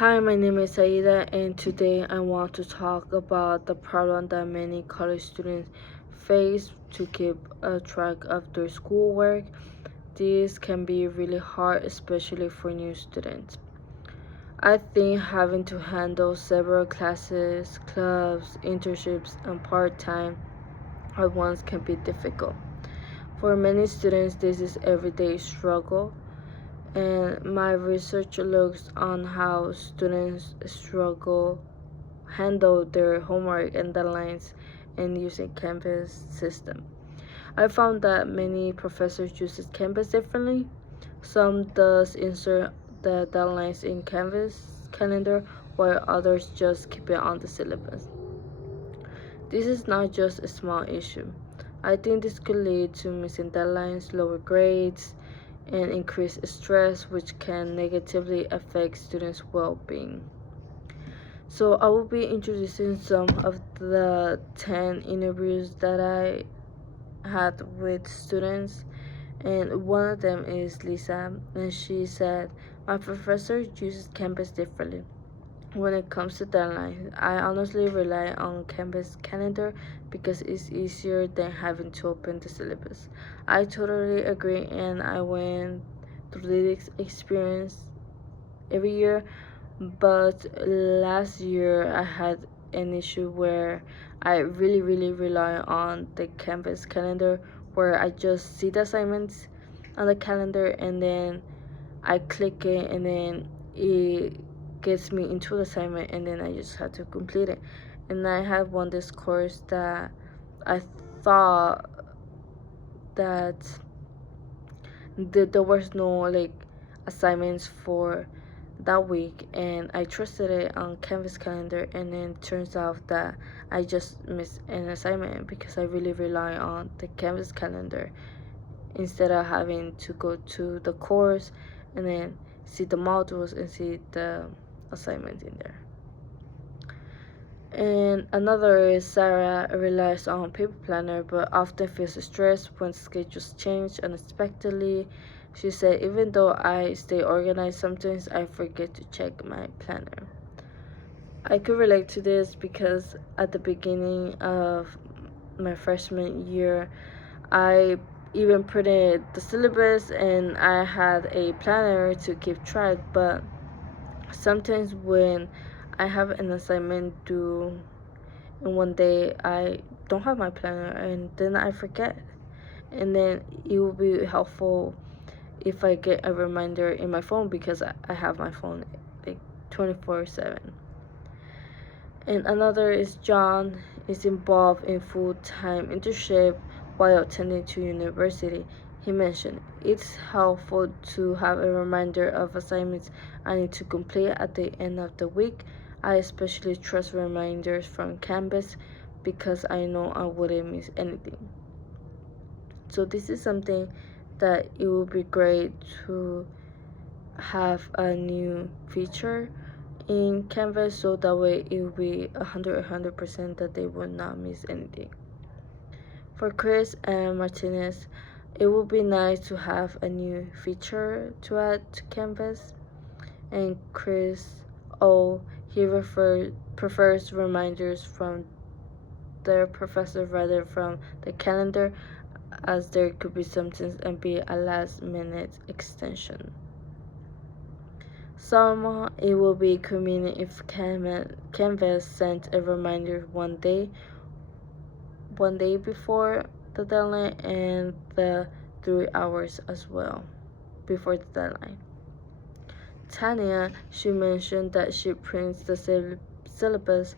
Hi, my name is Aida, and today I want to talk about the problem that many college students face to keep a track of their schoolwork. This can be really hard, especially for new students. I think having to handle several classes, clubs, internships, and part time at once can be difficult. For many students, this is everyday struggle, and my research looks on how students struggle handle their homework and deadlines and using Canvas system. I found that many professors use Canvas differently. Some does insert the deadlines in Canvas calendar while others just keep it on the syllabus. This is not just a small issue. I think this could lead to missing deadlines, lower grades, and increased stress, which can negatively affect students' well-being. So I will be introducing some of the 10 interviews that I had with students, and one of them is Lisa, and she said, my professor uses Canvas differently. When it comes to deadlines, I honestly rely on Canvas calendar because it's easier than having to open the syllabus. I totally agree, and I went through this experience every year, but last year I had an issue where I really rely on the Canvas calendar, where I just see the assignments on the calendar and then I click it and then it gets me into the assignment and then I just have to complete it. And I have won this course that I thought that there was no like assignments for that week, and I trusted it on Canvas calendar, and then turns out that I just missed an assignment because I really rely on the Canvas calendar instead of having to go to the course and then see the modules and see the assignments in there. And another is Sarah relies on paper planner but often feels stressed when schedules change unexpectedly. She said, even though I stay organized, sometimes I forget to check my planner. I could relate to this because at the beginning of my freshman year, I even printed the syllabus and I had a planner to keep track, but sometimes when I have an assignment due and one day I don't have my planner and then I forget, and then it will be helpful if I get a reminder in my phone because I have my phone like 24/7. And another is John is involved in full-time internship while attending to university. He mentioned it's helpful to have a reminder of assignments I need to complete at the end of the week. I especially trust reminders from Canvas because I know I wouldn't miss anything. So this is something that it would be great to have a new feature in Canvas, so that way it will be 100% that they will not miss anything. For Chris and Martinez, it would be nice to have a new feature to add to Canvas. And Chris, oh, prefers reminders from their professor rather from the calendar, as there could be something and be a last minute extension. Salma, it will be convenient if Canvas sent a reminder one day before the deadline and the 3 hours as well before the deadline. Tanya, she mentioned that she prints the syllabus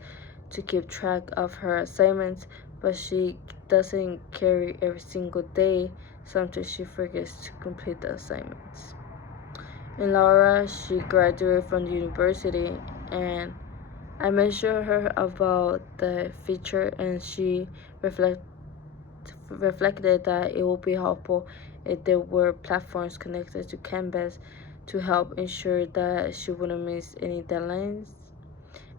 to keep track of her assignments, but she doesn't carry every single day. Sometimes she forgets to complete the assignments. And Laura, she graduated from the university, and I mentioned her about the feature, and she reflected that it would be helpful if there were platforms connected to Canvas to help ensure that she wouldn't miss any deadlines.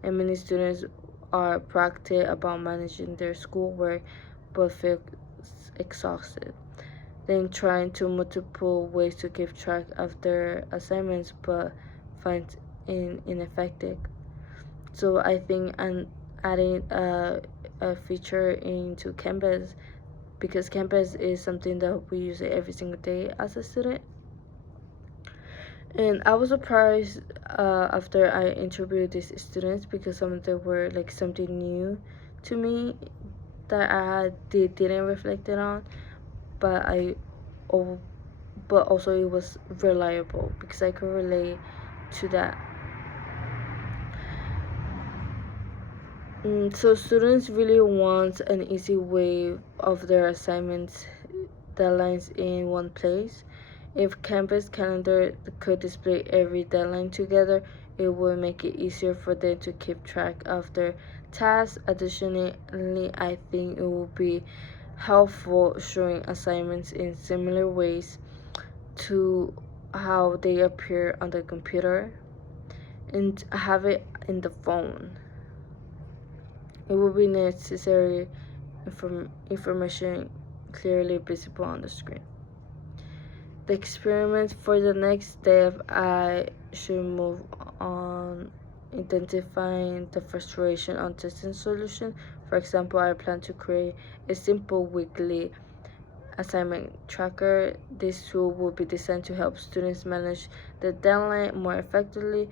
And many students are proactive about managing their schoolwork but feel exhausted. Then trying to multiple ways to keep track of their assignments but find and ineffective. So I think I'm adding a feature into Canvas, because Canvas is something that we use every single day as a student. And I was surprised after I interviewed these students, because some of them were like something new to me that didn't reflect it on, but oh, but also it was reliable because I could relate to that. So students really want an easy way of their assignments deadlines in one place. If Canvas calendar could display every deadline together, it would make it easier for them to keep track of their tasks. Additionally, I think it would be helpful showing assignments in similar ways to how they appear on the computer, and have it in the phone. It would be necessary information clearly visible on the screen. The experiment for the next step, I should move on identifying the frustration on testing solution. For example, I plan to create a simple weekly assignment tracker. This tool will be designed to help students manage the deadline more effectively.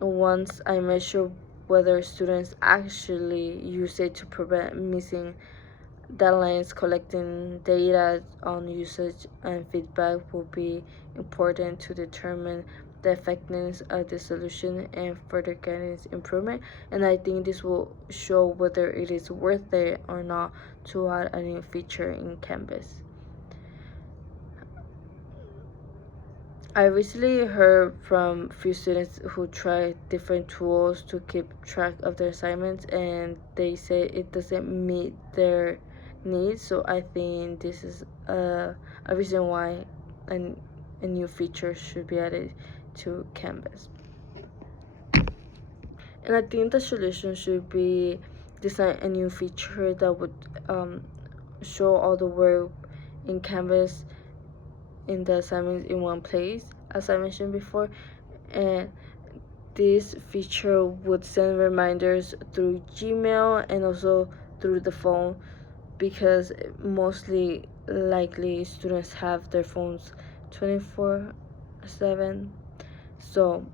Once I measure whether students actually use it to prevent missing deadlines, collecting data on usage and feedback will be important to determine the effectiveness of the solution and further guidance improvement. And I think this will show whether it is worth it or not to add a new feature in Canvas. I recently heard from few students who tried different tools to keep track of their assignments, and they say it doesn't meet their needs. So I think this is a reason why a new feature should be added to Canvas. And I think the solution should be design a new feature that would show all the work in Canvas in the assignments in one place, as I mentioned before. And this feature would send reminders through Gmail and also through the phone, because mostly likely students have their phones 24/7. So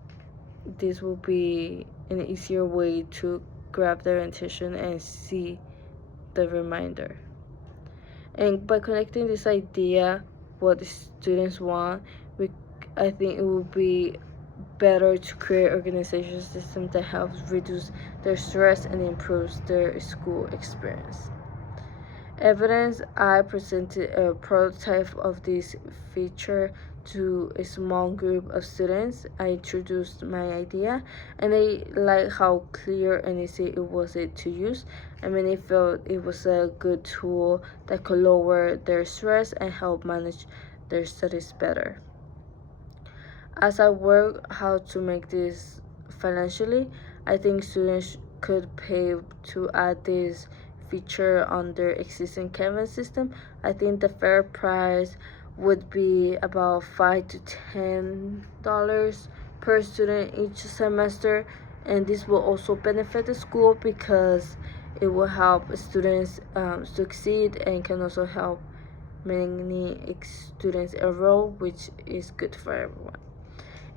this will be an easier way to grab their attention and see the reminder. And by connecting this idea, what the students want, we I think it will be better to create organization system that helps reduce their stress and improves their school experience. Evidence, I presented a prototype of this feature to a small group of students. I introduced my idea, and they liked how clear and easy it was to use. I mean, they felt it was a good tool that could lower their stress and help manage their studies better. As I work how to make this financially, I think students could pay to add this feature on their existing Canvas system. I think the fair price would be about $5 to $10 per student each semester, and this will also benefit the school because it will help students succeed, and can also help many students enroll, which is good for everyone.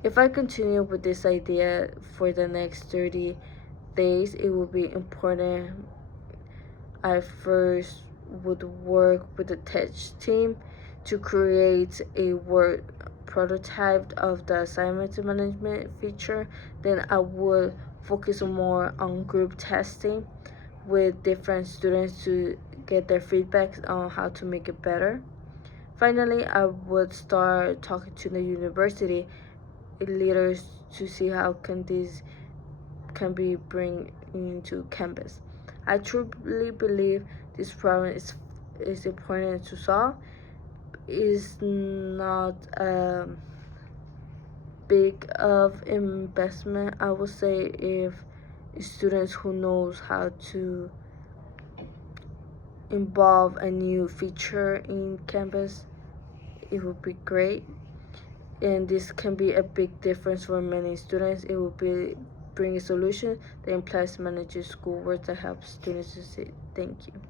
If I continue with this idea for the next 30 days, it will be important. I first would work with the tech team to create a Word prototype of the assignment management feature. Then I would focus more on group testing with different students to get their feedback on how to make it better. Finally, I would start talking to the university leaders to see how this can be bring into Canvas. I truly believe this problem is important to solve. Is not big of investment, I would say. If students who knows how to involve a new feature in Canvas, it would be great. and this can be a big difference for many students. It will bring a solution that implies managing schoolwork that helps students succeed. Thank you.